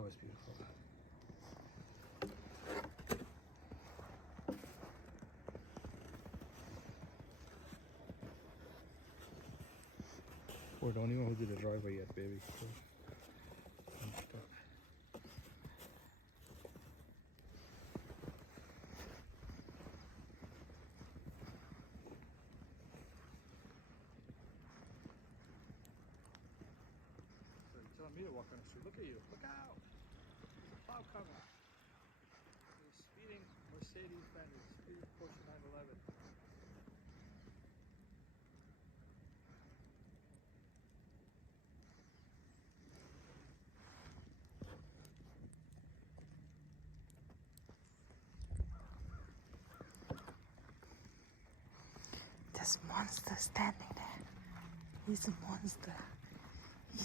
always beautiful. We don't even know who did the driveway yet, baby. Telling me to walk on the street. Look at you. Look out. Plow cover. There's a speeding Mercedes-Benz, speeding Porsche 911. This monster standing there. He's a monster.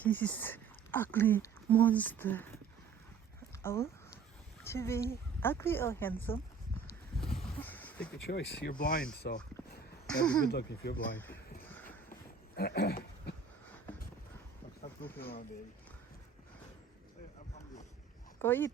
He's ugly monster. Oh, to be ugly or handsome? Take your choice. You're blind, so that'd be good luck if you're blind. Stop goofing around, baby. I'm hungry. Go eat.